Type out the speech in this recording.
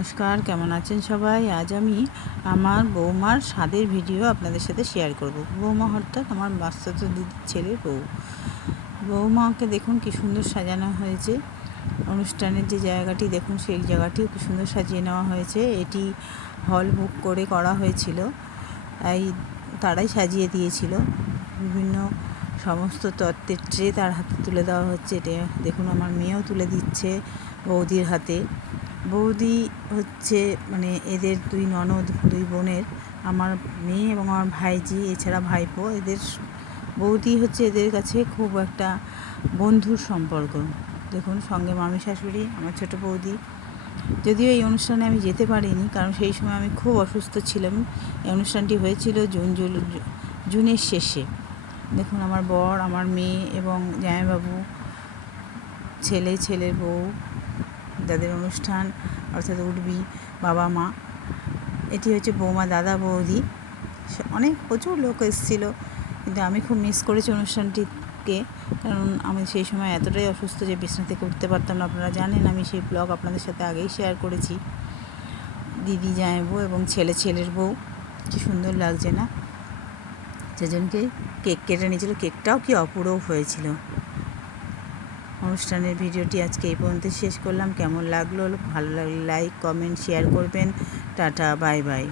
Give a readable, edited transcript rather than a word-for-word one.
নমস্কার, কেমন আছেন সবাই? আজ আমি আমার বৌমার স্বাদের ভিডিও আপনাদের সাথে শেয়ার করব। বৌমা অর্থাৎ আমার বাস্তত দিদির ছেলের বউ। বৌমাকে দেখুন কি সুন্দর সাজানো হয়েছে। অনুষ্ঠানের যে জায়গাটি দেখুন, সেই জায়গাটিও কি সুন্দর সাজিয়ে নেওয়া হয়েছে। এটি হল বুক করে করা হয়েছিল, তাই তারাই সাজিয়ে দিয়েছিল। বিভিন্ন সমস্ত তত্ত্বের ট্রে তার হাতে তুলে দেওয়া হচ্ছে। এটা দেখুন, আমার মেয়েও তুলে দিচ্ছে বৌদির হাতে। বৌদি হচ্ছে মানে এদের দুই ননদ, দুই বোনের, আমার মেয়ে এবং আমার ভাইজি, এছাড়া ভাইপো। এদের বৌদি হচ্ছে এদের কাছে খুব একটা বন্ধুর সম্পর্ক। দেখুন, সঙ্গে মামি শাশুড়ি, আমার ছোটো বৌদি। যদিও এই অনুষ্ঠানে আমি যেতে পারিনি, কারণ সেই সময় আমি খুব অসুস্থ ছিলাম। এই অনুষ্ঠানটি হয়েছিল জুনের শেষে। দেখুন, আমার বর, আমার মেয়ে এবং জামাইবাবু, ছেলের বউ, যাদের অনুষ্ঠান অর্থাৎ উঠবি বাবা মা। এটি হচ্ছে বৌমা, দাদা, বৌদি। প্রচুর লোক এসেছিলো, কিন্তু আমি খুব মিস করেছি অনুষ্ঠানটিকে, কারণ আমি সেই সময় এতটাই অসুস্থ যে বিছানা থেকে উঠতে পারতাম না। আপনারা জানেন, আমি সেই ব্লগ আপনাদের সাথে আগেই শেয়ার করেছি। দিদি, জামাইবউ এবং ছেলের বউ, কি সুন্দর লাগছে না? সেজনকে কেক কেটে নিয়েছিল। কেকটাও কি অপূরূপ হয়েছিল। অনুষ্ঠানের ভিডিওটি আজকে এই পর্যন্ত শেষ করলাম। কেমন লাগলো? ভালো লাগলে লাইক, কমেন্ট, শেয়ার করবেন। Tata, bye bye.